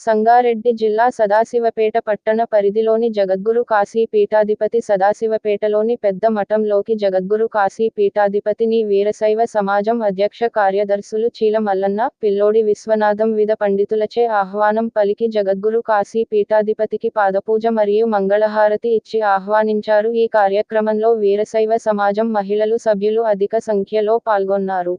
సంగారెడ్డి జిల్లా సదాశివపేట పట్టణ పరిధిలోని జగద్గురు కాశీ పీఠాధిపతి సదాశివపేటలోని పెద్ద మఠంలోకి జగద్గురు కాశీ పీఠాధిపతిని వీరశైవ సమాజం అధ్యక్ష కార్యదర్శులు చీల మల్లన్న పిల్లోడి విశ్వనాథం విధ పండితులచే ఆహ్వానం పలికి జగద్గురు కాశీ పీఠాధిపతికి పాదపూజ మరియు మంగళహారతి ఇచ్చి ఆహ్వానించారు. ఈ కార్యక్రమంలో వీరశైవ సమాజం మహిళలు సభ్యులు అధిక సంఖ్యలో పాల్గొన్నారు.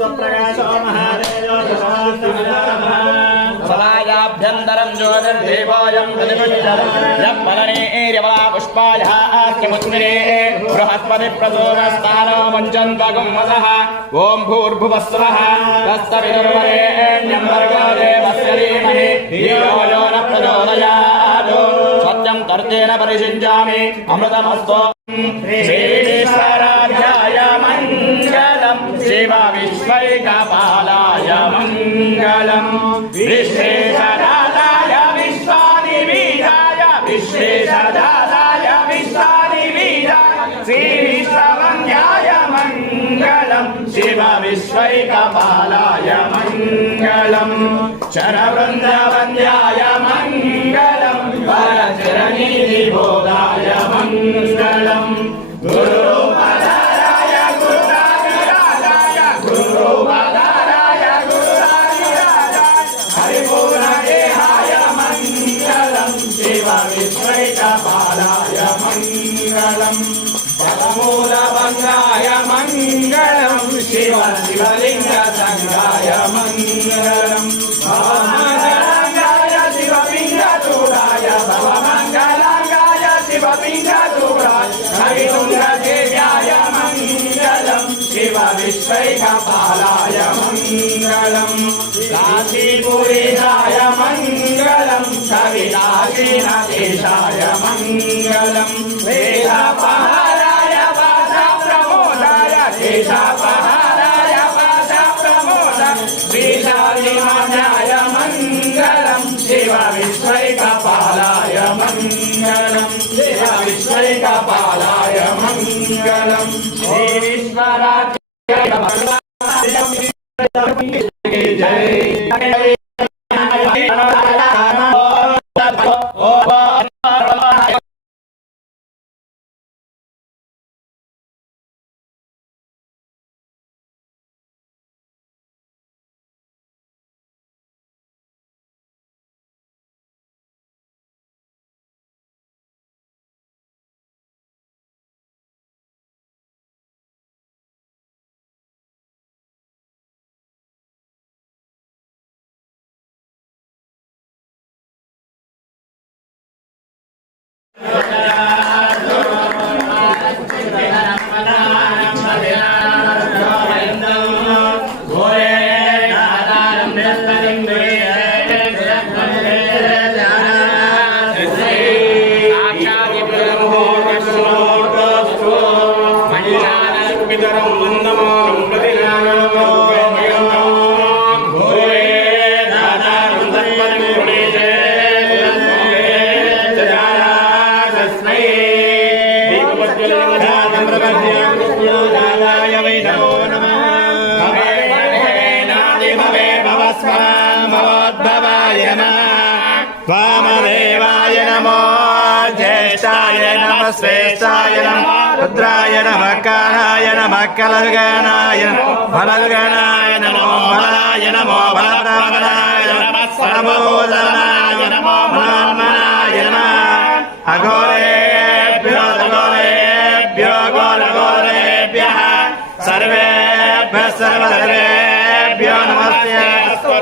దీపముద ప్రకాశో మహాదేవో సమాయాభ్యంతరం జ్యోతిర్దీపోయం ప్రతిపుష్పలనేర్యవలా పుష్పాయాస్యముత్మిరే బృహస్పతి ప్రసోమస్థానో ముంచన్వగుం వసః ఓం భూర్భువస్వః తస్తవిదుర్వరేణ్యం భర్గో దేవస్య ధీమహి ధియో యో న ప్రచోదయాత్ సత్యం తర్తేన పరిషించామి అమృతమస్తు శ్రీశ్వరాధ్యాయ మంగళం శివ విశ్వైకపాలాయ మంగళం విశ్వేశదాయ విశ్వాదివీరాయ విశ్వేశదాయ విశ్వాదివీరాయ శ్రీ విశ్వవంద్యాయ మంగళం శివ విశ్వైకపాలాయ మంగళం పదమూలభంగాయ మంగళం. శివ శివలింగ సంగాయ మంగళం భవమంగళాంగాయ శివలింగచూడాయ భవమంగళాంగాయ శివలింగచూడాయ హరితుంగదేవ్యాయ మంగళం. శివ విశ్వైక పాలాయ మంగళం मङ्गलम् काशीपुरेशाय मङ्गलम् सविलासिनदेशाय मङ्गलम् वेदापहाराय पाशा प्रमोदाय। देशापहाराय पाशा प्रमोद वेदाभिमानाय मङ्गलम् शिवविश्वैकपालाय मङ्गलम् शिवविश्वैकपालाय मङ्गलम् श्रीश्वरा જય నమో శ్రేష్టాయ నమ రుద్రాయ నమ కాళాయ నమ కలవిగణాయ బలవిగణాయ నమో బలాయ నమో బలప్రమణాయ నమ సర్వభూతనాయ నమో బలాత్మనాయ నమ అఘోరేభ్యో అఘోరేభ్యో ఘోర సర్వేభ్య సర్వేభ్యో నమస్తే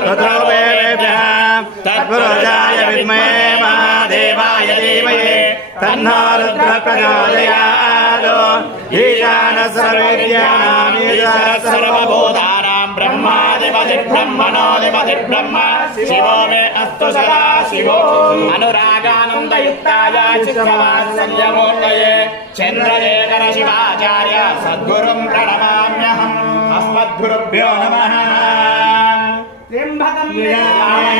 రుద్రోభ్యేభ్య తత్ప్రజాయ महादेवाय धीमहि तन्नो रुद्रः प्रचोदयात् ईशानः सर्वविद्यानाम् ईशः सर्वभूतानां ब्रह्माधिपति ब्रह्मणोऽधिपति ब्रह्म शिवो मे अस्तु सदा शिवो अनुरागानन्दयुक्ताय चित्रवात्सल्यमूर्तये चन्द्रशेखर शिवाचार्य सद्गुरुं प्रणमाम्यहम् अस्मद्गुरुभ्यो नमः त्र्यम्बकं विजयामहे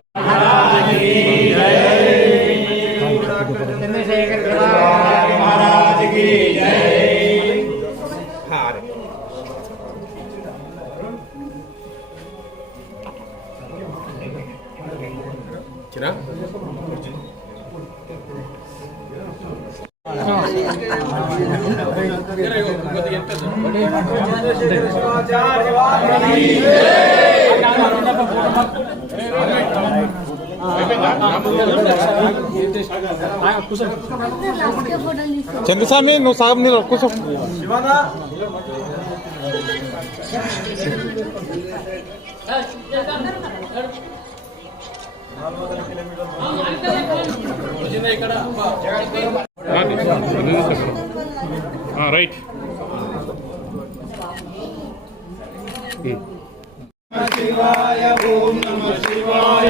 చంద్రస్వామి నువ్వు సగం నీళ్ళు కూర్చో. రైట్. శివాయ ఓం నమ శివాయ.